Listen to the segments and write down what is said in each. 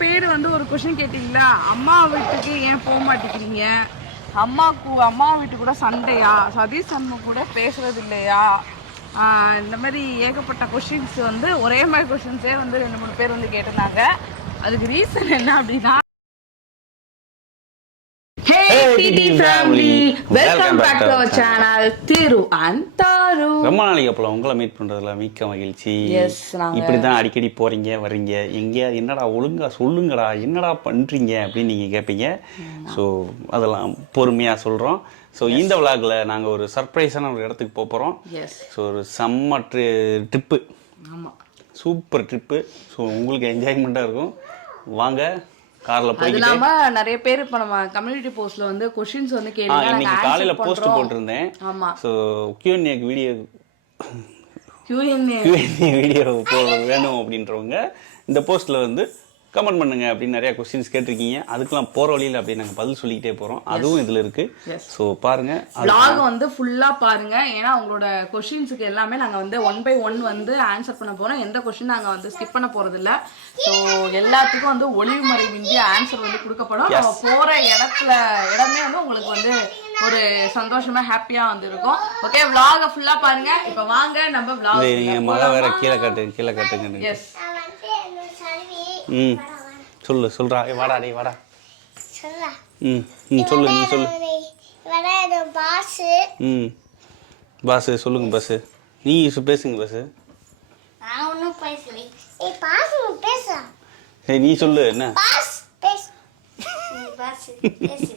பேர் வந்து ஒரு கொஸ்டின் கேட்டீங்களா, அம்மா வீட்டுக்கு ஏன் போக மாட்டேங்கிறீங்க, அம்மா வீட்டு கூட சண்டையா, சதீஷ் அம்மா கூட பேசுறது இல்லையா, இந்த மாதிரி ஏகப்பட்ட கொஸ்டின்ஸ் வந்து ஒரே மாதிரி கொஸ்டின்ஸே வந்து 2-3 பேர் வந்து கேட்டிருந்தாங்க. அதுக்கு ரீசன் என்ன அப்படின்னா, ரொம்ப நாளைக்கு அப்புறம் உங்களை மீட் பண்றதுல மிக்க மகிழ்ச்சி. இப்படிதான் அடிக்கடி போறீங்க வர்றீங்க, எங்க என்னடா ஒழுங்கா சொல்லுங்கடா, என்னடா பண்றீங்க அப்படின்னு நீங்க கேட்பீங்க. ஸோ அதெல்லாம் பொறுமையா சொல்றோம். ஸோ இந்த விளாக்ல நாங்க ஒரு சர்ப்ரைஸான ஒரு இடத்துக்கு போறோம். ஸோ ஒரு செம்ம ட்ரிப்பு, சூப்பர் ட்ரிப்பு. ஸோ உங்களுக்கு என்ஜாய்மெண்ட்டாக இருக்கும். வாங்க கார்ல போய். அது இல்லாம நிறைய பேர் இப்ப நம்ம கம்யூனிட்டி போஸ்ட்ல வந்து क्वेश्चंस வந்து கேளுங்க. இன்னைக்கு காலையில போஸ்ட் போட்டுருந்தேன். ஆமா. சோ Q&A வீடியோ வேணும் அப்படின்றவங்க இந்த போஸ்ட்ல வந்து கமெண்ட் பண்ணுங்க அப்படின்னு நிறைய क्वेश्चंस கேட்டிருக்கீங்க. அதுக்கெல்லாம் போற வழியில அப்படி நாங்க பதில் சொல்லிக்கிட்டே போறோம். அதுவும் இதுல இருக்கு. சோ பாருங்க, vlog வந்து ஃபுல்லா பாருங்க. ஏன்னா உங்களோட क्वेश्चंसக்கு எல்லாமே நாங்க வந்து 1 by 1 வந்து ஆன்சர் பண்ண போறோம். எந்த क्वेश्चन நாங்க வந்து ஸ்கிப் பண்ண போறது இல்ல. சோ எல்லாத்துக்கும் வந்து ஒளிவு மறைவின்றி ஆன்சர் வந்து கொடுக்கப்படும். நம்ம போற இடமே வந்து உங்களுக்கு வந்து ஒரு சந்தோஷமா ஹாப்பியா வந்து இருக்கும். ஓகே, vlog ஃபுல்லா பாருங்க. இப்போ வாங்க நம்ம vlog. நீங்க மழை வேற கீழ காட்டுங்க. எஸ். சொல்றா, வாடா டேய் வாடா. சொல்லு, நீ சொல்லு. பாஸ் சொல்லுங்க பாஸ். நீ பேசுங்க பாஸ். நான் ஒண்ணும் பேசல. ஏய் பாஸ் பேச. நீ சொல்லு என்ன? பாஸ் பேசு. பாஸ் பேசு.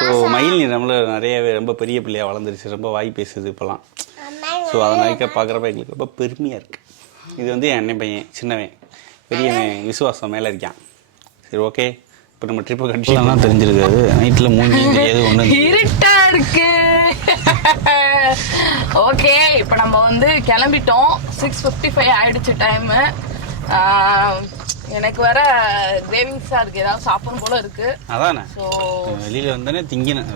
ஸோ மயில் நம்மள நிறையவே ரொம்ப பெரிய பிள்ளையா வளர்ந்துருச்சு, ரொம்ப வாய் பேசுது இப்போலாம். ஸோ அதனால பார்க்குறப்ப எங்களுக்கு ரொம்ப பெருமையாக இருக்குது. இது வந்து என் அண்ணன் பையன், சின்னவன். பெரியவன் விசுவாசம் மேலே இருக்கான். சரி ஓகே, இப்போ நம்ம ட்ரிப்பு கண்டிப்பாக தெரிஞ்சிருக்காது. நைட்டில் மூஞ்சி தெரியாது, ஒன்று இருட்டா இருக்கு. ஓகே, இப்போ நம்ம வந்து கிளம்பிட்டோம். 6:55 ஆயிடுச்சு டைமு. எனக்கு வேற கிரேவிங்ஸா இருக்கு, ஏதாவது சாப்பிடணும் போல இருக்கு. அதானே. ஸோ வெளியில வந்தானே திங்கணும்.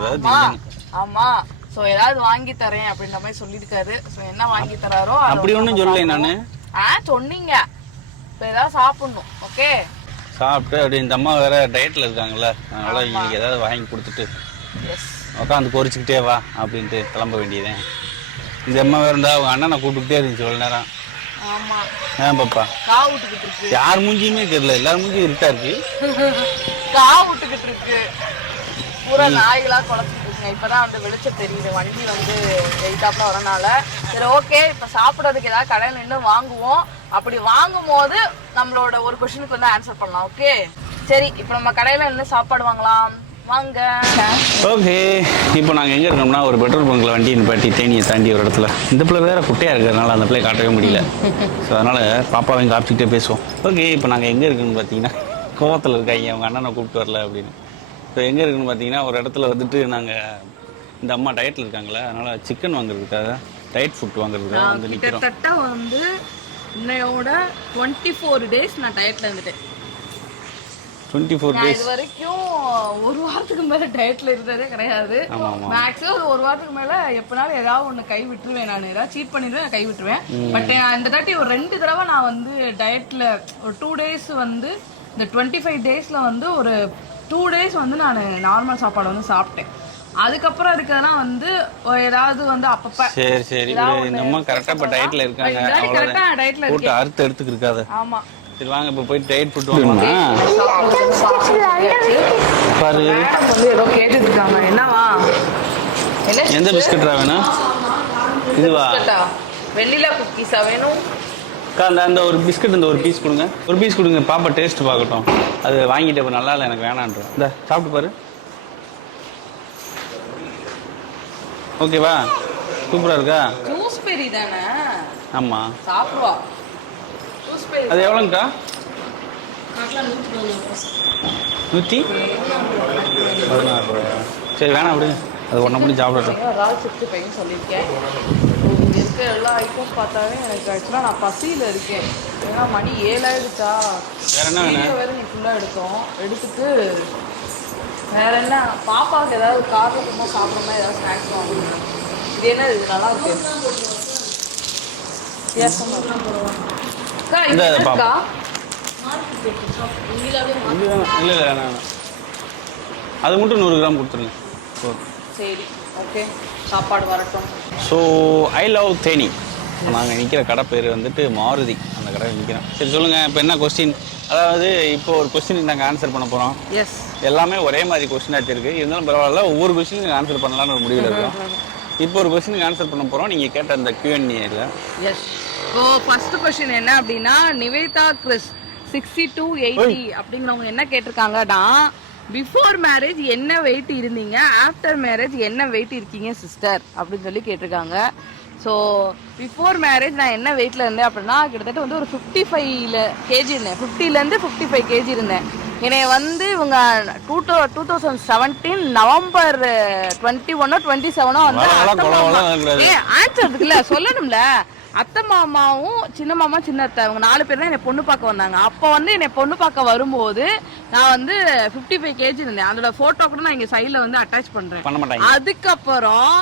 ஆமா, ஸோ ஏதாவது வாங்கி தரேன் அப்படின்ற மாதிரி சொல்லியிருக்காரு. ஸோ என்ன வாங்கி தராரோ அப்படி ஒன்றும் சொல்லலை நான். சொன்னீங்க இப்போ ஏதாவது சாப்பிடணும். ஓகே, சாப்பிட்டு அப்படி இந்த அம்மா வேற டயட்ல இருக்காங்கல்ல, அதனால இன்னைக்கு ஏதாவது வாங்கி கொடுத்துட்டு உட்காந்து பொறிச்சுக்கிட்டே வா அப்படின்ட்டு கிளம்ப வேண்டியதேன். இந்த அம்மா வேற இருந்தா அவங்க அண்ணனை கூப்பிட்டுக்கிட்டே இருந்துச்சு இவ்வளோ நேரம். ஆமா, பாப்பா யார் மூஞ்சியுமே தெரியல, எல்லாரும் மூஞ்சியும் இருட்டா இருக்கு. விட்டுக்கிட்டு இருக்கு, பூரா நாய்களா குழச்சிட்டு இருக்குங்க. இப்பதான் வந்து வெளிச்சம் தெரியுது, வண்டி வந்து வெயிட்டாப்ல வரனால. சரி ஓகே, இப்ப சாப்பிடறதுக்கு ஏதாவது கடையில் நின்று வாங்குவோம். அப்படி வாங்கும் போது நம்மளோட ஒரு கொஸ்டினுக்கு வந்து ஆன்சர் பண்ணலாம். ஓகே சரி, இப்போ நம்ம கடையில நின்று சாப்பாடு வாங்கலாம், வாங்க. ஓகே, இப்போ நாங்கள் எங்கே இருக்கோம்னா ஒரு பெட்ரோல் பங்கில் வண்டி நிப்பாட்டி தேனியை தாண்டி ஒரு இடத்துல. இந்த பிள்ளை வேற குட்டையாக இருக்கிறதுனால அந்த பிள்ளை காட்டவே முடியல. ஸோ அதனால் பாப்பாவையும் காப்பிச்சிக்கிட்டே பேசுவோம். ஓகே, இப்போ நாங்கள் எங்கே இருக்குன்னு பார்த்தீங்கன்னா கோவத்தில் இருக்காங்க, அவங்க அண்ணனை கூப்பிட்டு வரல அப்படின்னு. ஸோ எங்கே இருக்குன்னு பார்த்தீங்கன்னா ஒரு இடத்துல வந்துட்டு நாங்கள் இந்த அம்மா டயட்டில் இருக்காங்களே, அதனால் சிக்கன் வாங்குறதுக்காக டயட் ஃபுட் வாங்குறதுக்காக வந்து நிற்கிறோம். கிட்டத்தட்ட வந்து இன்னையோட 24 டேஸ் நான் டயட்டில் இருந்துட்டேன். 24 டேஸ். இது வரைக்கும் ஒரு வாரத்துக்கு மேல டயட்ல இருந்ததே கிடையாது. மேக்ஸிமம் ஒரு வாரத்துக்கு மேல எப்பனாலும் ஏதாவது ஒண்ணு கை விட்டுருவேன். நான் ஏதாவது சீட் பண்ணிடுவேன், கை விட்டுருவேன். பட் இந்த தாட்டி ஒரு 2 தடவை நான் வந்து டயட்ல ஒரு 2 டேஸ் வந்து இந்த 25 டேஸ்ல வந்து ஒரு 2 டேஸ் வந்து நான் நார்மல் சாப்பாடு வந்து சாப்பிட்டேன். அதுக்கப்புறம் இருக்கிறதெல்லாம் வந்து ஏதாவது வந்து அப்பப்ப சரி நம்ம கரெக்டா இப்ப டயட்ல இருக்காங்க. கரெக்டா டயட்ல போட்டு அறுத்து எடுத்துக்கு இருக்காது. ஆமா, சரி வாங்க இப்போ போய் டயட் ஃபுட் வாங்கலாம். பாரு வந்து ஏதோ கேட்டுட்டு இருக்காங்க. என்னவா, எந்த பிஸ்கட்ரா வேணும்? இதுவா, வெண்ணிலா குக்கீஸா வேணும்? அந்த ஒரு பிஸ்கட், இந்த ஒரு பீஸ் கொடுங்க, ஒரு பீஸ் கொடுங்க, பாப்பா டேஸ்ட் பார்க்கட்டும். அது வாங்கிட்டு இப்போ நல்லா இல்லை, எனக்கு வேணான்றோம். இந்த சாப்பிட்டு பாரு. ஓகேவா, சூப்பரா இருக்கா? ஜூஸ் பெரி தானே? ஆமா, சாப்பிடுவா. ஜூஸ் பெரி அது எவ்வளோங்கக்கா? 116. சரி வேணாம் விடுங்க, அது ஒன்றை மட்டும் சாப்பிடட்டும். ரால் 65 சொல்லியிருக்கேன். இங்கே இருக்க எல்லா ஐட்டம்ஸ் பார்த்தாவே எனக்கு ஆக்சுவலாக நான் பசியில் இருக்கேன். ஏன்னா மணி 7 ஆயிடுச்சா. வேற என்ன வேணும்? வேறு நீ ஃபுல்லாக எடுத்துட்டு வேற என்ன, பாப்பாவுக்கு ஏதாவது காரில் ரொம்ப சாப்பிட்ற மாதிரி ஏதாவது ஸ்நாக்ஸ் வாங்கணும். இது என்ன, இது நல்லா இருக்கு. இல்லை வேணாம், அது மட்டும் 100 கிராம் கொடுத்துருங்க. சரி, ஓகே, சாப்பாடு வரட்டும். So I love Theni. நாங்கள் நிற்கிற கடை பேர் வந்துட்டு மாருதி. அந்த கடை நிற்கிறோம். சரி சொல்லுங்கள், இப்போ என்ன கொஸ்டின்? அதாவது இப்போ ஒரு கொஸ்டின் நாங்கள் ஆன்சர் பண்ண போகிறோம். எஸ், எல்லாமே ஒரே மாதிரி கொஸ்டின் ஆச்சு இருந்தாலும் பரவாயில்ல, ஒவ்வொரு கொஸ்டினுக்கு ஆன்சர் பண்ணலான்னு ஒரு முடிவில் இருக்கோம். இப்போ ஒரு கொஸ்டினுக்கு ஆன்சர் பண்ண போகிறோம் நீங்கள் கேட்ட அந்த Q&Aல. எஸ். ஸோ ஃபர்ஸ்ட் கொஸ்டின் என்ன அப்படின்னா, நிவேதா கிறிஸ் 6280 அப்படிங்கிறவங்க என்ன கேட்டிருக்காங்கன்னா, பிஃபோர் மேரேஜ் என்ன வெயிட் இருந்தீங்க, ஆஃப்டர் மேரேஜ் என்ன வெயிட் இருக்கீங்க சிஸ்டர் அப்படின்னு சொல்லி கேட்டிருக்காங்க. ஸோ பிஃபோர் மேரேஜ் நான் என்ன வெயிட்டில் இருந்தேன் அப்படின்னா, கிட்டத்தட்ட வந்து ஒரு 55 kg இருந்தேன். 50லேருந்து 55 kg இருந்தேன். என்னை வந்து இவங்க 2017 நவம்பர் 21 27 வந்து ஆன்சர் இருக்குல்ல சொல்லணும்ல, அத்தை மாமாவும் சின்ன மாமா சின்ன அத்தை அவங்க 4 பேர் தான் என்னை பொண்ணு பார்க்க வந்தாங்க. அப்போ வந்து என்னை பொண்ணு பார்க்க வரும்போது நான் வந்து 55 kg இருந்தேன். அதோட போட்டோ கூட நான் இங்க சைட்ல வந்து அட்டாச் பண்றேன். அதுக்கப்புறம்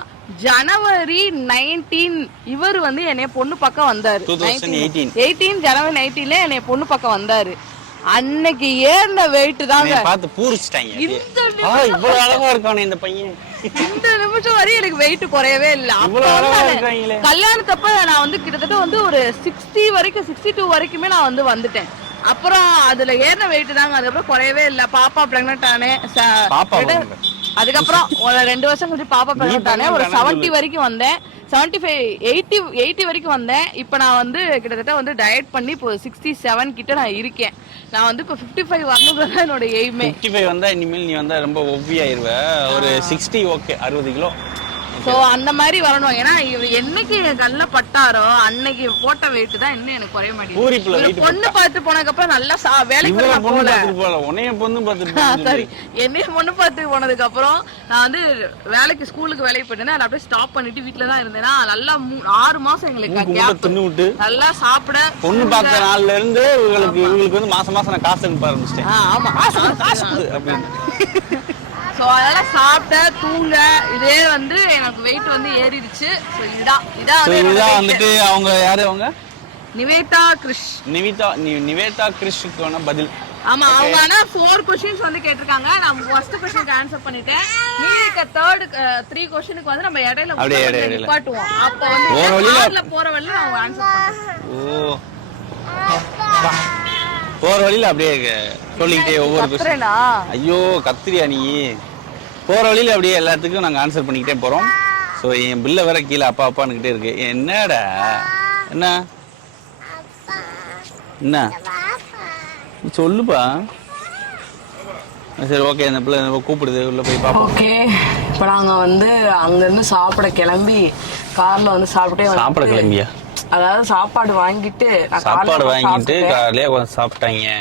ஜனவரி 19 இவர் வந்து என்னை பொண்ணு பார்க்க வந்தாரு. 18 ஜனவரி 19 என்னை பொண்ணு பார்க்க வந்தாரு. அன்னைக்கு ஏறின வெயிட் தாங்க பார்த்து பூரிச்சிட்டாங்க. இவ்வளவு அழகா இருக்கானே இந்த பையன். இந்த நிமிஷம் வரை எனக்கு வெயிட் குறையவே இல்லை. கல்யாணத்தப்ப நான் வந்து கிட்டத்தட்ட வந்து ஒரு 60 வரைக்கும் 62 வரைக்குமே நான் வந்து வந்துட்டேன். அப்புறம் அதுல ஏறின வெயிட் தாங்க. அதுக்கப்புறம் குறையவே இல்லை. பாப்பா பிரெக்னன்ட் ஆனேன். அதுக்கப்புறம் ஒரு 2 வருஷம் கழிச்சு பாப்பா பிரெக்னன்ட் ஆனேன். ஒரு 70 வரைக்கும் வந்தேன். 75 80 வரைக்கும் வந்தேன். இப்போ நான் வந்து கிட்டத்தட்ட வந்து டயட் பண்ணி இப்போ 67 கிட்ட நான் இருக்கேன். நான் வந்து இப்போ 55 வரணுங்கிறது என்னோட எய்மே. 55 வந்தா இனிமேல் நீ வந்தா ரொம்ப ஒவ்வியாயிருவ. ஒரு 60 ஓகே, 60 கிலோ. ஸோ அந்த மாதிரி வரணும். ஏன்னா என்னைக்கு கல்ல பட்டாரோ அன்னைக்கு போட்ட வெயிட் தான் இன்னும் எனக்கு குறைய மாட்டேங்குது. பொண்ணு பார்த்து போனதுக்கப்புறம் நல்லா வேலைக்கு சாரி என்னைய பொண்ணு பார்த்து போனதுக்கு அப்புறம் நான் வந்து வேலைக்கு ஸ்கூலுக்கு வேலைக்கு போயிட்டேன். அதை அப்படியே ஸ்டாப் பண்ணிட்டு வீட்டுல தான் இருந்தேன்னா நல்லா 6 மாசம் எங்களுக்கு நல்லா சாப்பிட பொண்ணு பார்த்த நாள்ல இருந்து இவங்களுக்கு வந்து மாசம் மாசம் நான் காசு அனுப்ப ஆரம்பிச்சிட்டேன். ஆமா அப்படின்னு. ஸோ அதெல்லாம் சாப்பிட்ட தூங்க இதே வந்து எனக்கு வெயிட் வந்து ஏறிடுச்சு. ஸோ இதான் வந்துட்டு அவங்க யாரு, அவங்க நிவேதா கிறிஷ். நிவேதா கிறிஷுக்கான பதில். ஆமா, அவங்க ஆனா 4 கொஸ்டின்ஸ் வந்து கேட்டிருக்காங்க. நான் ஃபர்ஸ்ட் கொஸ்டினுக்கு ஆன்சர் பண்ணிட்டேன். மீதிக்க தேர்ட் 3 கொஸ்டினுக்கு வந்து நம்ம இடையில நிப்பாட்டுவோம். அப்ப வந்து போற வழியில அவங்க ஆன்சர் பண்ணுவோம். போற வழியில அப்படியே சொல்லிக்கிட்டே ஒவ்வொரு கொஸ்டின். ஐயோ கத்திரியா நீ. போற வழியில அப்படியே எல்லாத்துக்கும் நாங்க ஆன்சர் பண்ணிக்கிட்டே போறோம். ஸோ என் பில்ல வேற கீழே அப்பா அப்பான்னுக்கிட்டே இருக்கு. என்னடா என்ன என்ன சொல்லுப்பா. சரி ஓகே, அந்த பிள்ளை கூப்பிடுது, உள்ள போய் பார்ப்போம். ஓகே, இப்போ நாங்கள் வந்து அங்கேருந்து சாப்பிட கிளம்பி காரில் வந்து சாப்பிட கிளம்பியா, அதாவது சாப்பாடு வாங்கிட்டு காலையிலே கொஞ்சம் சாப்பிட்டாங்க.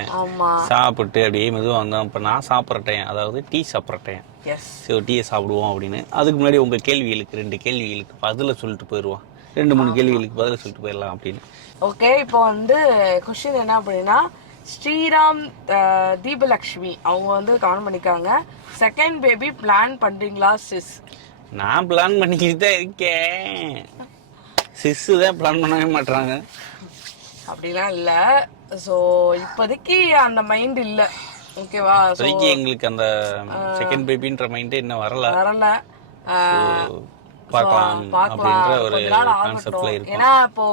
சாப்பிட்டு அப்படியே மெதுவாக வந்தோம். இப்போ நான் சாப்பிட்றேன், அதாவது டீ சாப்பிட்றேன். சரி டீயை சாப்பிடுவோம் அப்படின்னு. அதுக்கு முன்னாடி உங்கள் கேள்விகளுக்கு 2 கேள்விகளுக்கு பதில சொல்லிட்டு போயிடுவோம். 2-3 கேள்விகளுக்கு பதில சொல்லிட்டு போயிடலாம் அப்படின்னு. ஓகே, இப்போ வந்து கொஸ்டின் என்ன அப்படின்னா, ஸ்ரீராம் தீபலக்ஷ்மி அவங்க வந்து கமெண்ட் பண்ணிக்காங்க, செகண்ட் பேபி பிளான் பண்றீங்களா சிஸ்? நான் பிளான் பண்ணிக்கிட்டு தான் இருக்கேன். சிஸ்ஸு தான் பிளான் பண்ணவே மாட்டாங்க. அப்படிலாம் இல்லை. ஸோ இப்போதைக்கு அந்த மைண்ட் இல்லை. ஓகேவா? இப்போதைக்கு எங்களுக்கு அந்த செகண்ட் பேபின்ற மைண்டே இன்னும் வரல. பார்க்கலாம் அப்படின்ற ஒரு கான்செப்ட்ல இருக்கு. ஏன்னா இப்போ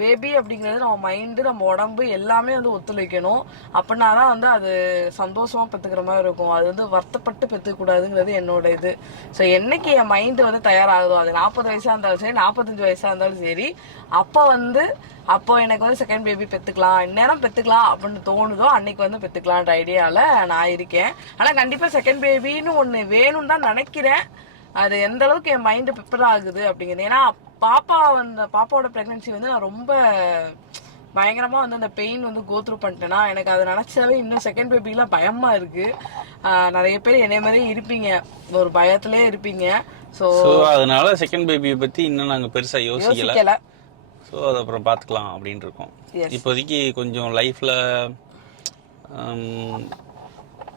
பேபி அப்படிங்கிறது நம்ம மைண்டு நம்ம உடம்பு எல்லாமே வந்து ஒத்துழைக்கணும். அப்படின்னாதான் வந்து அது சந்தோஷமா பெற்றுக்கிற மாதிரி இருக்கும். அது வந்து வருத்தப்பட்டு பெற்றுக்க கூடாதுங்கிறது என்னோட இது. ஸோ என்னைக்கு என் மைண்டு வந்து தயாராகுதோ, அது 40 வயசா இருந்தாலும் சரி 45 வயசா இருந்தாலும் சரி, அப்போ எனக்கு வந்து செகண்ட் பேபி பெற்றுக்கலாம், இந்நேரம் பெற்றுக்கலாம் அப்படின்னு தோணுதோ அன்னைக்கு வந்து பெற்றுக்கலான்ற ஐடியாவில் நான் இருக்கேன். ஆனால் கண்டிப்பாக செகண்ட் பேபின்னு ஒன்று வேணும்னு தான் நினைக்கிறேன். அது எந்த அளவுக்கு என் மைண்டு ப்ரிப்பேர் ஆகுது அப்படிங்கிறது. ஏன்னா பாப்பாவோட ப்ரெக்னன்சி வந்து நான் ரொம்ப பயங்கரமாக வந்து அந்த பெயின் வந்து கோத்ரூ பண்ணிட்டேன்னா எனக்கு அதை நினச்சாவே இன்னும் செகண்ட் பேபிலாம் பயமாக இருக்குது. நிறைய பேர் என்னை மாதிரி இருப்பீங்க, ஒரு பயத்திலே இருப்பீங்க. ஸோ அதனால செகண்ட் பேபியை பற்றி இன்னும் நாங்கள் பெருசாக யோசிக்கல. ஸோ அது அப்புறம் பார்த்துக்கலாம் அப்படின்ட்டு இருக்கோம். இப்போதைக்கு கொஞ்சம் லைஃப்பில்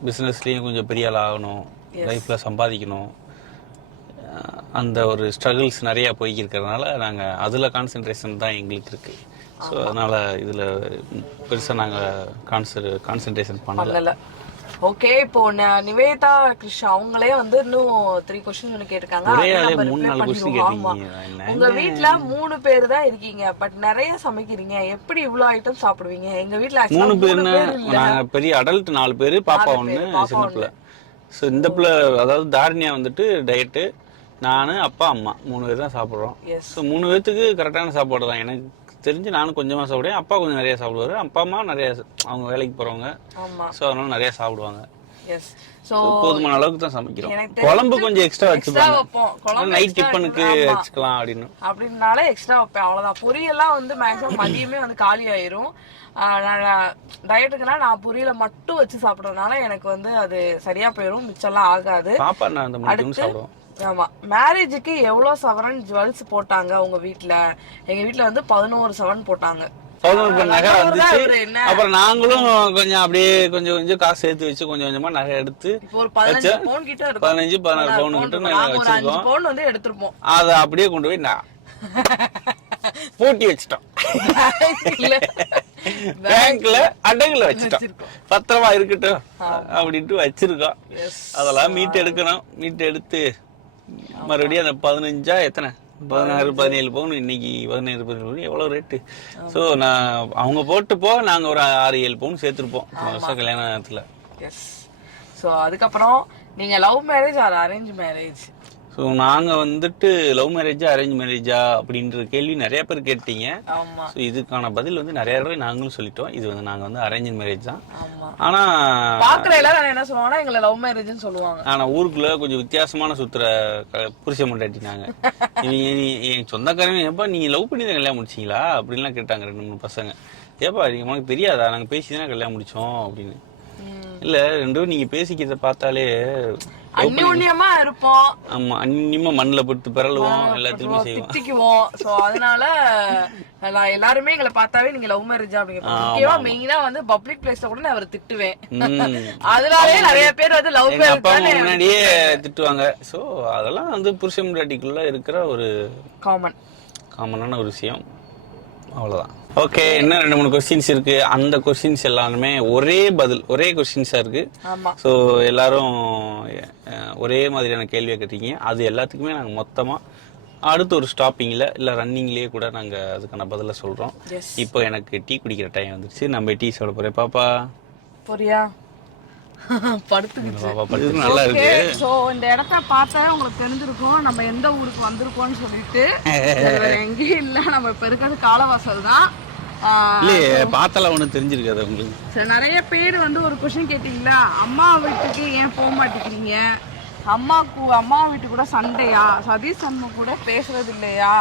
பிஸ்னஸ்லேயும் கொஞ்சம் பெரிய ஆள் ஆகணும், லைஃப்பில் சம்பாதிக்கணும், அந்த ஒரு ஸ்ட்ரகிள்ஸ் நிறையா போய்க்கிறதுனால நாங்கள் அதில் கான்சென்ட்ரேஷன் தான் எங்களுக்கு இருக்குது. ஸோ அதனால் இதில் பெருசாக நாங்கள் கான்சன்ட்ரேஷன் பண்ணலை. ஓகே, இப்போ நிவேதா கிருஷ் அவங்களே வந்து இன்னும் 3 கொஸ்டின் கேட்டிருக்காங்க. உங்க வீட்ல 3 பேர் தான் இருக்கீங்க, பட் நிறைய சமைக்கிறீங்க, எப்படி இவ்வளவு ஐட்டம் சாப்பிடுவீங்க? எங்க வீட்ல 3 பேர்னா நாங்க பெரிய அடல்ட் 4 பேர், பாப்பா 1, சின்ன பிள்ளை. ஸோ இந்த பிள்ளை அதாவது தாரணியா வந்துட்டு டயட்டு, நான் அப்பா அம்மா 3 பேர் தான் சாப்பிட்றோம். ஸோ 3 பேர்த்துக்கு கரெக்டான சாப்பாடு தான். எனக்கு தெரிஞ்சு நானும் கொஞ்சமாக சாப்பிடுவேன், அப்பா கொஞ்சம் நிறைய சாப்பிடுவாரு, அப்பா அம்மா நிறைய அவங்க வேலைக்கு போறவங்க. ஸோ அதனால நிறைய சாப்பிடுவாங்க. போதுமான அளவுக்கு தான் சமைக்கிறோம். குழம்பு கொஞ்சம் எக்ஸ்ட்ரா வச்சுப்பாங்க, நைட் டிஃபனுக்கு வச்சுக்கலாம் அப்படின்னால எக்ஸ்ட்ரா வைப்பேன், அவ்வளவுதான். பொரியெல்லாம் வந்து மேக்ஸிமம் மதியமே வந்து காலி ஆயிரும். டயட்டுக்குனா நான் பொரியலை மட்டும் வச்சு சாப்பிடுறதுனால எனக்கு வந்து அது சரியா போயிடும், மிச்சம்லாம் ஆகாது. அடுத்து ஆமா, மேரேஜுக்கு எவ்வளவு சவரன் ஜுவல்ஸ் போட்டாங்க உங்க வீட்ல? எங்க வீட்ல வந்து 11 சவரன் போட்டாங்க. 11 நகை வந்துச்சு. அப்புறம் நாங்களும் கொஞ்சம் அப்படியே கொஞ்சம் கொஞ்சம் காசு சேர்த்து வச்சு கொஞ்சம் கொஞ்சமா நகை எடுத்து ஒரு 15 பவுன் கிட்ட இருக்கும். 15-16 பவுன் கிட்ட வச்சிருக்கோம். பவுன் வந்து எடுத்துருப்போம். அதை அப்படியே கொண்டு போய் பூட்டி வச்சிட்டோம், பேங்க்ல அடகுல வச்சிட்டோம், பத்திரமா இருக்கட்டும் அப்படின்ட்டு வச்சிருக்கோம். அதெல்லாம் மீட் எடுக்கணும். மீட் எடுத்து மறுபடியும் அந்த 15 எத்தனை 16-17 பவுன், இன்னைக்கு 17-17 பவுன் எவ்வளவு ரேட்டு. ஸோ நான் அவங்க போட்டுப்போ நாங்க ஒரு 6-7 பவுன் சேர்த்துருப்போம் வருஷம் கல்யாணத்துல. ஸோ அதுக்கப்புறம் நீங்க love marriage or arrange marriage? So நாங்கள் வந்துட்டு லவ் மேரேஜா அரேஞ்ச் மேரேஜா அப்படின்ற கேள்வி நிறைய பேர் கேட்டீங்க. ஸோ இதுக்கான பதில் வந்து நிறைய தடவை நாங்களும் சொல்லிட்டோம். இது வந்து நாங்கள் வந்து அரேஞ்ச் மேரேஜ் தான். ஆனால் பார்க்குற எல்லாரும் என்ன சொல்லுவாங்கன்னா எங்களை லவ் மேரேஜ்னு சொல்லுவாங்க. ஆனால் ஊருக்குள்ள கொஞ்சம் வித்தியாசமான சுத்துற புருஷன் முண்டாட்டினாங்க. என் சொந்தக்காரங்க ஏப்பா நீங்கள் லவ் பண்ணி தான் கல்யாணம் முடிச்சிங்களா அப்படின்லாம் கேட்டாங்க 2-3 பசங்க. ஏப்பா உனக்கு தெரியாதா நாங்கள் பேசி தானே கல்யாணம் முடிச்சோம் அப்படின்னு. இல்லை 2 பேரும் நீங்கள் பேசிக்கிறத பார்த்தாலே அந்யோன்யமா இருப்போம். ஆமா, அந்நியமா மண்ணுல போட்டு பிறலுவோம், எல்லாத்தையுமே செய்வோம், திட்டிக்குவோம். சோ அதனால எல்லாருமே எங்களை பார்த்தாவே நீங்க லவ் மேரேஜ் அப்படிங்க. முக்கியமா மெயினா வந்து பப்ளிக் பிளேஸ்ல கூட நான் அவரை திட்டுவேன். அதனாலே நிறைய பேர் வந்து லவ் மேரேஜ் முன்னாடியே திட்டுவாங்க. சோ அதெல்லாம் வந்து புருஷன் முன்னாடிக்குள்ள இருக்கிற ஒரு காமனான ஒரு விஷயம். அவ்வளவுதான். ஓகே, என்ன 2-3 கொஸ்டின்ஸ் இருக்கு. அந்த கொஸ்டின்ஸ் எல்லாருமே ஒரே பதில், ஒரே கொஸ்டின்ஸா இருக்கு. ஸோ எல்லாரும் ஒரே மாதிரியான கேள்வியை கேட்டீங்க. அது எல்லாத்துக்குமே நாங்கள் மொத்தமா அடுத்து ஒரு ஸ்டாப்பிங்ல இல்ல ரன்னிங்லயே கூட நாங்க அதுக்கான பதில சொல்றோம். இப்போ எனக்கு டீ குடிக்கிற டைம் வந்துருச்சு, நம்ம டீ சாப்பிட போறேன். பாப்பா போறியா? படுத்துக்கிச்சு, நல்லா இருக்கு. சோ இந்த இடத்த பார்த்தா உங்களுக்கு தெரிஞ்சிருக்கும் நம்ம எந்த ஊருக்கு வந்திருக்கோம்னு சொல்லிட்டு. எங்கேயும் இல்ல, நம்ம இப்ப இருக்கிறது காலவாசல் தான். இல்லையே, பார்த்தால ஒண்ணு தெரிஞ்சிருக்காது உங்களுக்கு. சரி, நிறைய பேர் வந்து ஒரு கொஸ்டின் கேட்டீங்களா, அம்மா வீட்டுக்கு ஏன் போக மாட்டேங்கிறீங்க, அம்மா வீட்டு கூட சண்டையா, சதீஷ் அம்மா கூட பேசுறது இல்லையா,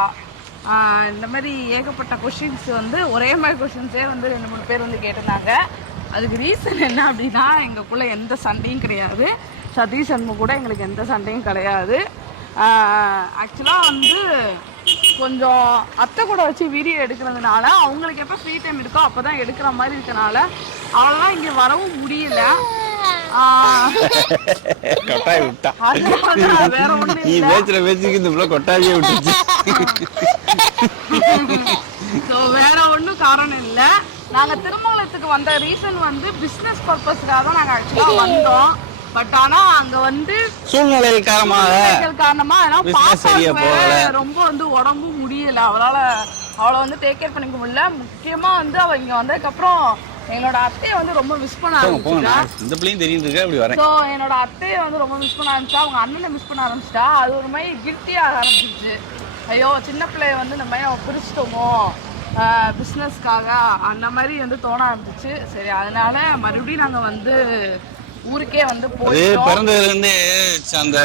இந்த மாதிரி ஏகப்பட்ட கொஸ்டின்ஸ் வந்து ஒரே மாதிரி கொஸ்டின்ஸே வந்து 2-3 பேர் வந்து கேட்டிருந்தாங்க. அதுக்கு ரீசன் என்ன அப்படின்னா, எங்களுக்குள்ள எந்த சண்டையும் கிடையாது, சதீஷ் அம்மா கூட எங்களுக்கு எந்த சண்டையும் கிடையாது. ஆக்சுவலாக வந்து கொஞ்சம் அத்தை கூட வச்சு வீடியோ எடுக்கிறதுனால அவங்களுக்கு எப்போ ஃப்ரீ டைம் இருக்கோ அப்போ தான் எடுக்கிற மாதிரி இருக்கனால அவளெல்லாம் இங்கே வரவும் முடியல. வேற ஒண்ணு வேற ஒன்றும் காரணம் இல்லை. நாங்க திருமங்கலத்துக்கு வந்த ரீசன் வந்து பிசினஸ் பர்பஸ்க்காக தான் நாங்க ஆக்சுவலா வந்தோம். பட் ஆனா அங்க வந்து சூழ்நிலைகள் காரணமா ரொம்ப வந்து உடம்பு முடியல, அவளை வந்து டேக் கேர் பண்ணிக்க முடியல. முக்கியமா வந்து அவ இங்க வந்ததுக்கு அப்புறம் என்னோட அத்தையை வந்து ரொம்ப மிஸ் பண்ண ஆரம்பிச்சிட்டா. என்னோட அத்தையை வந்து ரொம்ப மிஸ் பண்ண ஆரம்பிச்சா, அவங்க அண்ணனை மிஸ் பண்ண ஆரம்பிச்சிட்டா. அது ஒரு மாதிரி கில்ட்டியாக ஆரம்பிச்சிச்சு. ஐயோ சின்ன பிள்ளைய வந்து இந்த மாதிரி அவ பிரிச்சிட்டோமோ பிஸ்னஸ்க்காக, அந்த மாதிரி வந்து தோண ஆரம்பிச்சிச்சு. சரி, அதனால மறுபடியும் நாங்கள் வந்து ஊருக்கே வந்து பிறந்ததுலேருந்து அந்த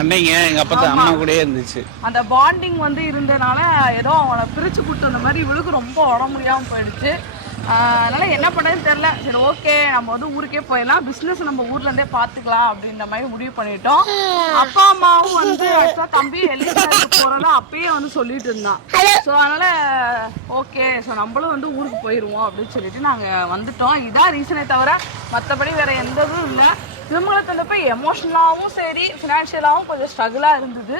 அன்னைங்க எங்கள் அப்பா அம்மா கூடயே இருந்துச்சு. அந்த பாண்டிங் வந்து இருந்ததுனால ஏதோ அவனை பிரித்து கூட்டு வந்த மாதிரி இவளுக்கு ரொம்ப உடம்பு முடியாமல் போயிடுச்சு. அதனால என்ன பண்ணதுன்னு தெரியல. சரி, ஓகே நம்ம வந்து ஊருக்கே போயிடலாம், பிஸ்னஸ் நம்ம ஊர்ல இருந்தே பாத்துக்கலாம் அப்படின்ற மாதிரி முடிவு பண்ணிட்டோம். அப்பா அம்மாவும் வந்து தம்பி வெளிநாட்டுக்கு போறதா அப்பயே வந்து சொல்லிட்டு இருந்தான். ஸோ அதனால ஓகே, ஸோ நம்மளும் வந்து ஊருக்கு போயிடுவோம் அப்படின்னு சொல்லிட்டு நாங்க வந்துட்டோம். இதான் ரீசனே தவிர மற்றபடி வேற எந்த இதுவும் இல்லை. திருமணத்துல போய் எமோஷனலாகவும் சரி ஃபினான்ஷியலாகவும் கொஞ்சம் ஸ்ட்ரகிளா இருந்தது.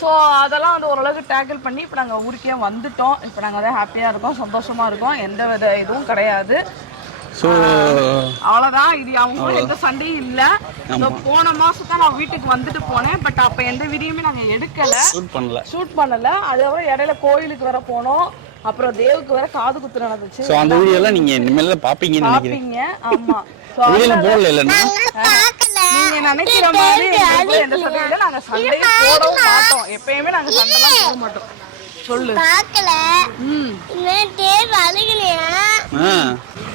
ஸோ அதெல்லாம் வந்து ஓரளவுக்கு டேக்கிள் பண்ணி இப்போ நாங்கள் ஊருக்கே வந்துட்டோம். இப்போ நாங்கள் வந்து ஹாப்பியாக இருக்கோம், சந்தோஷமாக இருக்கோம், எந்த வித இதுவும் கிடையாது. ஸோ அவ்வளோதான். இது அவங்களும் எந்த சண்டையும் இல்லை. போன மாதம் தான் நான் வீட்டுக்கு வந்துட்டு போனேன். பட் அப்போ எந்த வீடியோமே நாங்கள் எடுக்கலை, ஷூட் பண்ணலை. அதுக்கப்புறம் இடையில கோயிலுக்கு வர போனோம். அப்புறம் தேவுக்கு வேற காது குத்து நடந்துச்சு. ஸோ அந்த வீடியோலாம் நீங்கள் இனிமேல் பார்ப்பீங்கன்னு நினைக்கிறீங்க. ஆமாம், போடல இல்லைன்னா நீங்க நினைக்கிற மாதிரி எந்த சண்டையில நாங்க சண்டையே போடவும் மாட்டோம். எப்பயுமே நாங்க சண்டைலாம் போட மாட்டோம். சொல்லு.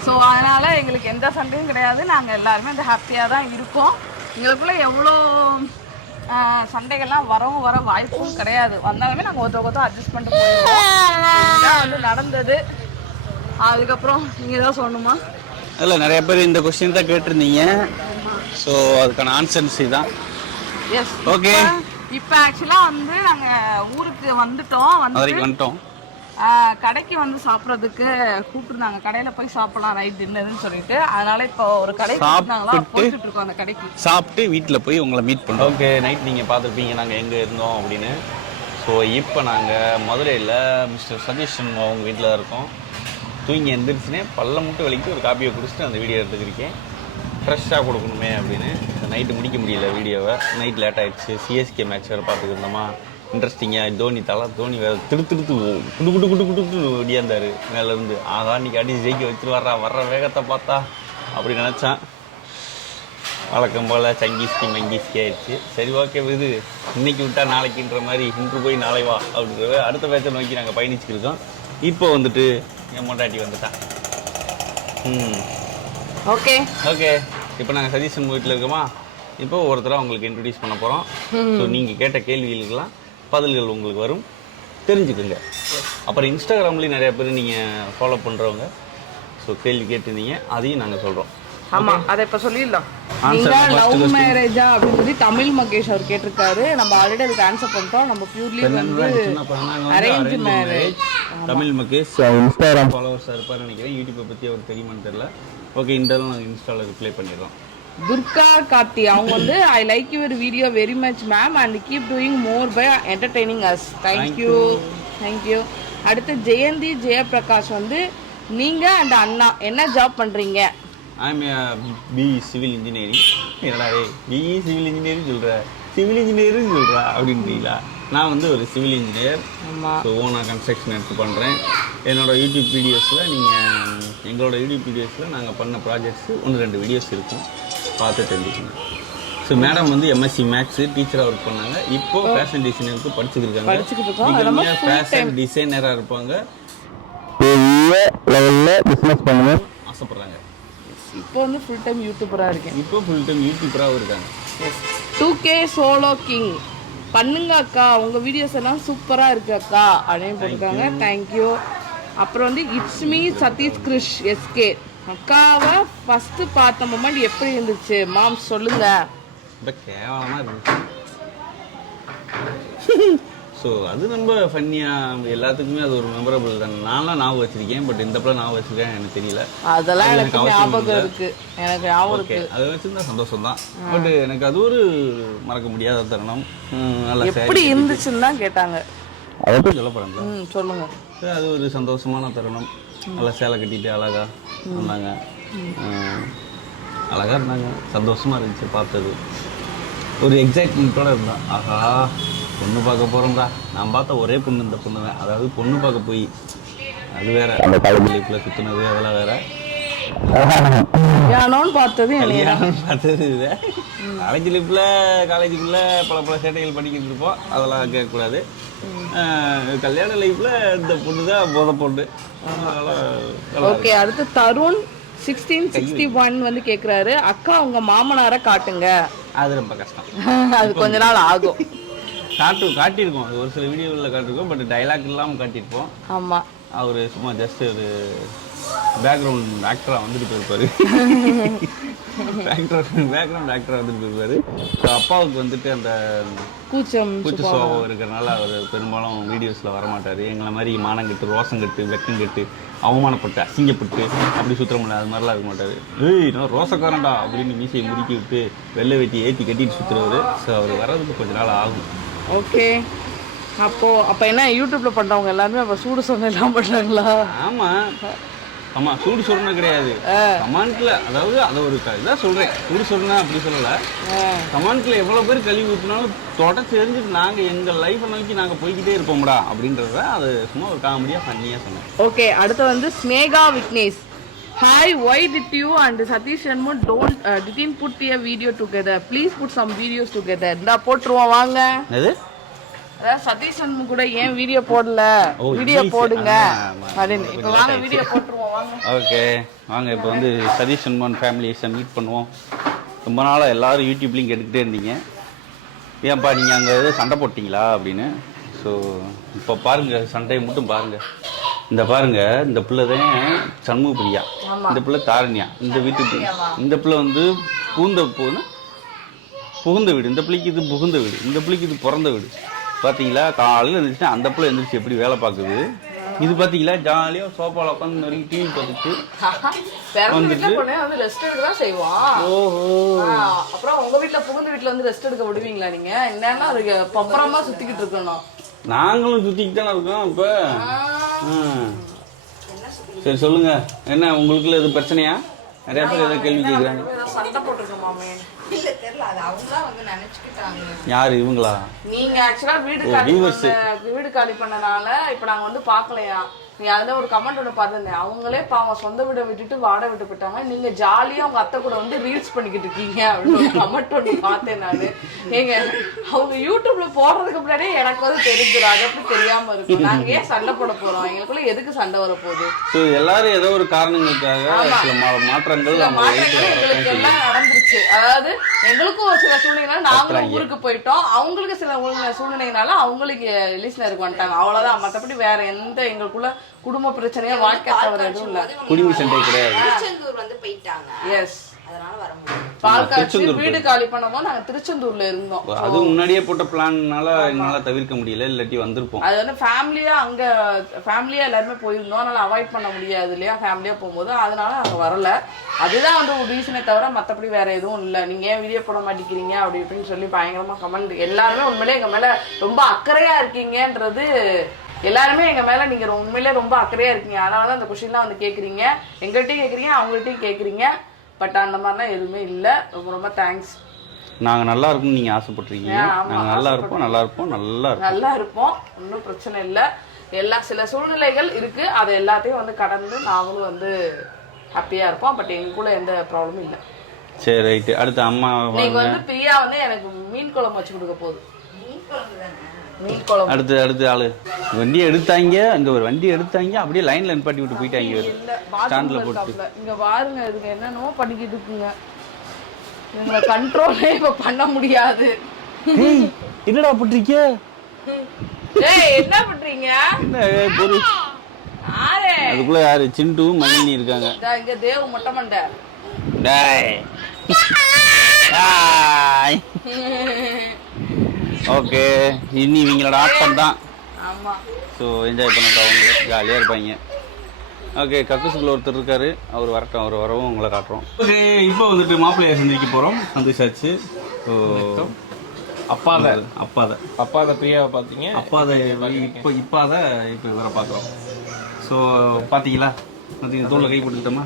ஸோ அதனால எங்களுக்கு எந்த சண்டையும் கிடையாது. நாங்க எல்லாருமே இந்த ஹாப்பியா தான் இருக்கோம். எங்களுக்குள்ள எவ்வளோ சண்டைகள்லாம் வர வாய்ப்பும் கிடையாது. வந்தாலுமே நாங்கள் ஒருத்தர் அட்ஜஸ்ட் பண்ணிட்டு போவோம். வந்து நடந்தது. அதுக்கப்புறம் நீங்க ஏதாவது சொல்லணுமா? இல்லை, நிறைய பேர் இந்த கொஸ்டின் தான் கேட்டிருந்தீங்க. ஸோ அதுக்கான ஆன்சர்ஸ் தான். எஸ். ஓகே, இப்போ ஆக்சுவலாக வந்து நாங்கள் ஊருக்கு வந்துட்டோம். கடைக்கு வந்து சாப்பிட்றதுக்கு கூப்பிட்டுருந்தாங்க. கடையில் போய் சாப்பிடலாம் நைட் டின்னர்னு சொல்லிட்டு. அதனால இப்போ ஒரு கடைக்கு போயிட்டு இருக்கோம். அந்த கடைக்கு சாப்பிட்டு வீட்டில் போய் உங்களை மீட் பண்ணுறோம். ஓகே, நைட் நீங்கள் பார்த்துருப்பீங்க நாங்கள் எங்கே இருந்தோம் அப்படின்னு. ஸோ இப்போ நாங்கள் மதுரையில் மிஸ்டர் சதீஷன் அவங்க வீட்டில் இருக்கோம். தூங்கி எந்திரிச்சுனே பல்ல மட்டும் வலிக்கிட்டு ஒரு காப்பியை குடிச்சிட்டு அந்த வீடியோ எடுத்துக்கிருக்கேன். ஃப்ரெஷ்ஷாக கொடுக்கணுமே அப்படின்னு. நைட்டு முடிக்க முடியல வீடியோவை. நைட் லேட் ஆகிடுச்சு. சிஎஸ்கே மேட்ச் வேறு பார்த்துக்கிருந்தோமா. இன்ட்ரெஸ்டிங்காக தோனி வேறு திருத்து குடு குடு குடு குடு குடு ஒடியாந்தார் மேலேருந்து. ஆகா, இன்னைக்கு அடிச்சு ஜெயிக்க வச்சுட்டு வர்ற வேகத்தை பார்த்தா அப்படி நினச்சான். வழக்கம் போல் சங்கீஸ்கி மங்கீஸ்கி ஆயிடுச்சு. சரி, ஓகே, இது இன்னைக்கு விட்டால் நாளைக்குன்ற மாதிரி இன்று போய் நாளை வா அப்படின்ற அடுத்த பேச்சை நோக்கி நாங்கள் பயணிச்சுருக்கோம். இப்போ வந்துட்டு என் மொண்டாட்டி வந்துட்டான். ஓகே, இப்போ நாங்கள் சதீஷன் வீட்டில் இருக்கோமா. இப்போ ஒருத்தராக உங்களுக்கு இன்ட்ரடியூஸ் பண்ண போகிறோம். ஸோ நீங்கள் கேட்ட கேள்விகளுக்கெல்லாம் பதில்கள் உங்களுக்கு வரும், தெரிஞ்சுக்குங்க. அப்புறம் இன்ஸ்டாகிராம்லேயும் நிறைய பேர் நீங்கள் ஃபாலோ பண்ணுறவங்க ஸோ கேள்வி கேட்டிருந்தீங்க, அதையும் நாங்கள் சொல்கிறோம். ஆமாம், அதை இப்போ சொல்லிடலாம். நீங்கள் லவ் மேரேஜா அப்படின்னு சொல்லி தமிழ் மகேஷ் அவர் கேட்டிருக்காரு. நம்ம ஆல்ரெடி அதுக்கு ஆன்சர் பண்ணிட்டோம். நம்ம பியூர்லி வந்து arrange marriage. Tamil Mahesh Instagram ஃபாலோவர்ஸாக இருப்பார் நினைக்கிறேன். யூடியூப்பை பற்றி அவர் தெரியுமான்னு தெரியல. ஓகே, இன்டர்லாம் நாங்கள் இன்ஸ்டாவில் ரிப்ளை பண்ணிடுறோம். துர்கா கார்த்தி அவங்க வந்து I like your video very much ma'am and keep doing more by entertaining us. Thank you. அடுத்து ஜெயந்தி ஜெயபிரகாஷ் வந்து நீங்கள் அண்ட் அண்ணா என்ன ஜாப் பண்ணுறீங்க? I'm BE civil engineering. என்னடா BE civil engineering civil engineering சொல்கிறா அப்படின்றீங்களா? நான் வந்து ஒரு சிவில் இன்ஜினியர். ஸோ ஓனாக கன்ஸ்ட்ரக்ஷன் எடுத்து பண்ணுறேன். என்னோடய யூடியூப் வீடியோஸில் எங்களோட யூடியூப் வீடியோஸில் நாங்கள் பண்ண ப்ராஜெக்ட்ஸு 1-2 வீடியோஸ் இருக்கும், பார்த்து தெரிஞ்சுக்கணும். ஸோ மேடம் வந்து எம்எஸ்சி மேக்ஸு டீச்சராக ஒர்க் பண்ணாங்க. இப்போது ஃபேஷன் டிசைனருக்கு படிச்சுக்கிருக்காங்க. ஃபேஷன் டிசைனராக இருப்பாங்க. பெரிய லெவலில் பிஸ்னஸ் பண்ணணும் ஆசைப்பட்றாங்க. இப்போ வந்து ஃபுல் டைம் யூடியூபராக இருக்காங்க. 2K சோலோ கிங் பண்ணுங்க அக்கா, உங்கள் வீடியோஸ் எல்லாம் சூப்பராக இருக்கு அக்கா அப்படின்னு போட்டிருக்காங்க. தேங்க்யூ. அப்புறம் வந்து it's me Satish Krish SK. அக்காவை ஃபஸ்ட்டு பார்த்த மொமெண்ட் எப்படி இருந்துச்சு மாம் சொல்லுங்க. கேவலமாக இருந்துச்சு. ஸோ அது ரொம்ப ஃபன்னியாக எல்லாத்துக்குமே அது ஒரு மெமரபிள் தான். நான்லாம் ஞாபகம் வச்சிருக்கேன். பட் இந்த படம் ஞாபகம் வச்சிருக்கேன் எனக்கு தெரியல. அதெல்லாம் எனக்கு ஞாபகம் இருக்கு. அதை வச்சிருந்தா சந்தோஷம் தான். பட் எனக்கு அது ஒரு மறக்க முடியாத தருணம். நல்லா எப்படி இருந்துச்சுன்னு தான் கேட்டாங்க. அதை போய் சொல்ல போகிறேன். சொல்லுங்க. அது ஒரு சந்தோஷமான தருணம். நல்லா சேலை கட்டிட்டு அழகா வந்தாங்க. அழகா இருந்தாங்க. சந்தோஷமா இருந்துச்சு பார்த்தது. ஒரு எக்ஸைட்மெண்ட்டோட இருந்தான். ஆஹா, பொண்ணு பார்க்க போகிறோம்டா. நான் பார்த்த ஒரே பொண்ணு இந்த பொண்ணு தான். அதாவது பொண்ணு பார்க்க போய் அது வேற, அந்த காலேஜ் லைஃப்பில் சுற்றினது அதெல்லாம் வேற. பார்த்தது இது காலேஜ் லைஃப்பில் காலேஜுக்குள்ளே பல சேட்டைகள் பண்ணிக்கிட்டு இருப்போம். அதெல்லாம் கேட்கக்கூடாது. கல்யாண லைஃப்பில் இந்த பொண்ணு தான் போதை பொண்ணு. ஓகே, அடுத்து தருண் 1661 வந்து கேட்குறாரு, அக்கா உங்க மாமனாரை காட்டுங்க. அது ரொம்ப கஷ்டம். அது கொஞ்ச நாள் ஆகும். காட்டியிருக்கோம். அது ஒரு சில வீடியோவில் காட்டியிருக்கோம். பட் டைலாக் இல்லாமல் காட்டியிருப்போம். ஆமாம், அவர் சும்மா ஜஸ்ட் ஒரு பேக்ரவுண்ட் ஆக்டராக வந்துட்டு போயிருப்பாரு. பேக்ரவுண்ட் ஆக்டராக வந்துட்டு போயிருப்பாரு. ஸோ அப்பாவுக்கு வந்துட்டு அந்த கூச்ச சுபாவம் இருக்கிறனால அவர் பெரும்பாலும் வீடியோஸில் வரமாட்டார். எங்களை மாதிரி மானங்கட்டு ரோசங்கட்டு வெக்கங்கட்டு அவமானப்பட்டு அசிங்கப்பட்டு அப்படி சுற்றுறோம்ல, அது மாதிரிலாம் இருக்க மாட்டார். நான் ரோசக்காரன்டா அப்படின்னு மீசையை முறுக்கி விட்டு வெள்ளை வெட்டி ஏற்றி கட்டிட்டு சுற்றுறவர். ஸோ அவர் வர்றதுக்கு கொஞ்ச நாள் ஆகும். ஓகே. அப்போ என்ன யூடியூப்ல பண்றவங்க எல்லாருமே அப்ப சூடு சொன்ன எல்லாம் பண்றாங்களா? ஆமா சூடு சொரணை கிடையாது. கமாண்ட்ல அதாவது அதை ஒரு இதான் சொல்றேன், சூடு சொரணை அப்படி சொல்லல. கமாண்ட்ல எவ்வளவு பேர் கழுவி ஊற்றினாலும் தொடர்ச்சி தெரிஞ்சுட்டு நாங்க எங்க லைஃப் நோக்கி நாங்க போய்கிட்டே இருப்போம்டா அப்படின்றத அது சும்மா ஒரு காமெடியா ஃபன்னியா சொன்னேன். ஓகே, அடுத்து வந்து Sneha Vignesh. Hi, why did you and Satish Shanmugam didn't put a video together? Please put some videos together. இந்தா போட்டுருவோம் வாங்க. எது? அதான் சதீஷ் சண்முகம் கூட ஏன் வீடியோ போடல, வீடியோ போடுங்க அப்படின்னு. இப்போ வாங்க வீடியோ போட்டுருவோம் வாங்க. ஓகே வாங்க, இப்போ வந்து சதீஷ் சண்முகன் ஃபேமிலிஸை மீட் பண்ணுவோம். ரொம்ப நாளாக எல்லாரும் யூடியூப்லேயும் கேட்டுக்கிட்டே இருந்தீங்க, ஏன்ப்பா நீங்கள் அங்கே எதுவும் சண்டை போட்டிங்களா அப்படின்னு. ஸோ இப்போ பாருங்கள், சண்டையை மட்டும் பாருங்கள். இந்த பாருங்க, இந்த பிள்ளை தான் சண்முக பிரியா, இந்த பிள்ளை தாரண்யா, இந்த வீட்டுக்கு இந்த பிள்ளை வந்து புகுந்த வீடு, இந்த பிள்ளைக்கு இது புகுந்த வீடு, இந்த பிள்ளைக்கு இது பிறந்த வீடு. பார்த்தீங்களா, காலையில் எழுந்திரிச்சுன்னா அந்த பிள்ளை எழுந்திரிச்சு எப்படி வேலை பார்க்குது. இது பார்த்தீங்களா, ஜாலியாக சோஃபாவில் உட்காந்து வரைக்கும் டிவி பார்த்துட்டு வந்துட்டு ரெஸ்ட் எடுக்க தான் செய்வோம். ஓஹோ, அப்புறம் உங்க வீட்டில் புகுந்த வீட்டில் வந்து ரெஸ்ட் எடுக்க விடுவீங்களா நீங்க? என்னன்னா அதுக்கு பம்பரமா சுத்திக்கிட்டு இருக்கணும். நாங்களும் சுத்திக்கிட்டு தானே இருக்கோம் இப்போ. சரி சொல்லுங்க, என்ன உங்களுக்குள்ள எது பிரச்சனையா? நிறைய பேர் ஏதோ கேள்வி கேட்குறாங்க. சண்டை போட்டுருக்கோமாமே? இல்ல தெரியல, அது அவங்க தான் வந்து நினைச்சுக்கிட்டாங்க. யாரு இவங்களா? நீங்க ஆக்சுவலா வீடு காலி பண்ணனால இப்ப நாங்க வந்து பாக்கலையா. நீ அதுல ஒரு கமெண்ட் ஒன்று பார்த்துருந்தேன், அவங்களே பாவம் சொந்த வீடை விட்டுட்டு வாடகை விட்டு போயிட்டாங்க, நீங்க ஜாலியா உங்க அத்தை கூட வந்து ரீல்ஸ் பண்ணிக்கிட்டு இருக்கீங்க அப்படின்னு ஒரு கமெண்ட் ஒன்று பார்த்தேன் நானு. ஏங்க அவங்க யூடியூப்ல போடுறதுக்கு முன்னாடியே எனக்கு வந்து தெரிஞ்சிடும், அது எப்படி தெரியாம இருக்கும். நாங்க ஏன் சண்டை போட போறோம், எங்களுக்குள்ள எதுக்கு சண்டை வர போகுது? எல்லாரும் ஏதோ ஒரு காரணங்களுக்காக மாற்றங்கள் எங்களுக்கு எல்லாம் நடந்துருச்சு. அதாவது எங்களுக்கும் ஒரு சில சூழ்நிலை, நாங்களும் ஊருக்கு போயிட்டோம், அவங்களுக்கு சில சூழ்நிலைனால அவங்களுக்கு லிஸ்னருக்கு வந்துட்டாங்க, அவ்வளவுதான். மற்றபடி வேற எந்த எங்களுக்குள்ள குடும்ப பிரச்சனையா வாழ்க்கை தவிர எதுவும் இல்ல. குடிமை சண்டை கிடையாது. திருச்செந்தூர் வந்து போயிட்டாங்க. எஸ், அதனால வர முடியும். பால்காட்சி வீடு காலி பண்ணவும் நாங்க திருச்செந்தூர்ல இருந்தோம். அது முன்னாடியே போட்ட பிளான்னால என்னால தவிர்க்க முடியல, இல்லாட்டி வந்திருப்போம். அது வந்து ஃபேமிலியா எல்லாருமே போயிருந்தோம், அதனால அவாய்ட் பண்ண முடியாது இல்லையா ஃபேமிலியா போகும்போது, அதனால அங்க வரல. அதுதான் வந்து ஒரு ரீசனே தவிர மற்றபடி வேற எதுவும் இல்லை. நீங்க ஏன் வீடியோ போட மாட்டேங்கிறீங்க அப்படி இப்படின்னு சொல்லி பயங்கரமா கமெண்ட். எல்லாருமே உண்மையிலே எங்க மேல ரொம்ப அக்கறையா இருக்கீங்கன்றது, எல்லாருமே எங்க மேல நீங்க உண்மையிலே ரொம்ப அக்கறையா இருக்கீங்க. அதனாலதான் அந்த கொஸ்டின்லாம் வந்து கேக்குறீங்க, எங்கள்கிட்டயும் கேக்குறீங்க, அவங்கள்ட்டையும் கேக்குறீங்க. பட் அந்த மாதிரிலாம் எதுவுமே இல்லை. ரொம்ப ரொம்ப தேங்க்ஸ். நாங்க நல்லா இருக்கும் நீங்க ஆசைப்பட்டிருக்கீங்க. நாங்க நல்லா இருப்போம், ஒன்றும் பிரச்சனை இல்லை. சில சூழ்நிலைகள் இருக்கு, அதை எல்லாத்தையும் வந்து கடந்து நாங்களும் வந்து ஹாப்பியா இருப்போம். பட் எங்களுக்குள்ள எந்த ப்ராப்ளமும் இல்லை. சரி ரைட்டு. அடுத்து அம்மா நீங்க வந்து பிரியா வந்து எனக்கு மீன் குழம்பு வச்சு கொடுக்க போகுது. அடுத்து ஆளு வண்டியை எடுத்தாங்க, அங்க ஒரு வண்டி எடுத்தாங்க, அப்படியே லைன்ல நிப்பாட்டி விட்டு போயிட்டாங்க. ஸ்டாண்ட்ல போட்டு இங்க பாருங்க, இதுக்கு என்னென்னமோ பண்ணிக்கிட்டு இருக்குங்க. இவங்களை கண்ட்ரோலே இப்ப பண்ண முடியாது. என்னடா பண்றீங்க? என்ன பண்றீங்க? அதுக்குள்ள யாரு? சிண்டு மணினி இருக்காங்க. இங்க தேவ மொட்டை மண்டை. ஓகே, இனி இவங்களோட ஆட்டம் தான். ஸோ என்ஜாய் பண்ணிட்டோம், அவங்க ஜாலியாக இருப்பாங்க. ஓகே, கக்கூசுக்குள்ள ஒருத்தர் இருக்காரு, அவர் வரட்டும், அவர் வரவும் உங்களை காட்டுறோம். ஓகே, இப்போ வந்துட்டு மாப்பிள்ளையை சந்திக்க போகிறோம். சந்தோஷாச்சு. ஸோ அப்பாத பிரியாவை பார்த்தீங்க, இப்போ இவரை பார்க்குறோம். ஸோ பார்த்தீங்களா, தோளில் கை போட்டுக்கிட்டோமா,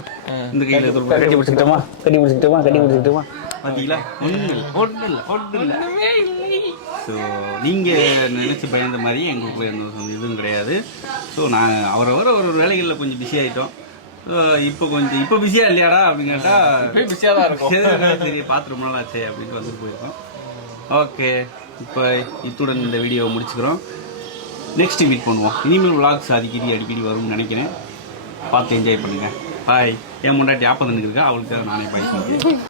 இந்த கையில் தோல் கட்டி பிடிச்சிக்கிட்டோமா பார்த்தீங்களா? ஒன்றும் இல்லை. ஸோ நீங்கள் நினச்சி பயந்த மாதிரி எங்களுக்கு எந்த இதுவும் கிடையாது. ஸோ நாங்கள் அவரவர் ஒரு வேலைகளில் கொஞ்சம் பிஸி ஆகிட்டோம். இப்போ பிஸியாக இல்லையாடா அப்படின்னு கேட்டால் பிஸியாக தான் இருக்கும். சரி பார்த்து ரொம்ப நாள் ஆச்சு அப்படின்ட்டு வந்துட்டு போயிருக்கோம். ஓகே, இப்போ இத்துடன் இந்த வீடியோவை முடிச்சுக்கிறோம். நெக்ஸ்ட் மீட் பண்ணுவோம். இனிமேல் விளாக்ஸ் அடிக்கடி வரும்னு நினைக்கிறேன். பார்த்து என்ஜாய் பண்ணுங்கள். பாய். என் முன்னாடி 50 இருக்கா, அவளுக்கு நானே பாய் சொல்லுவேன்.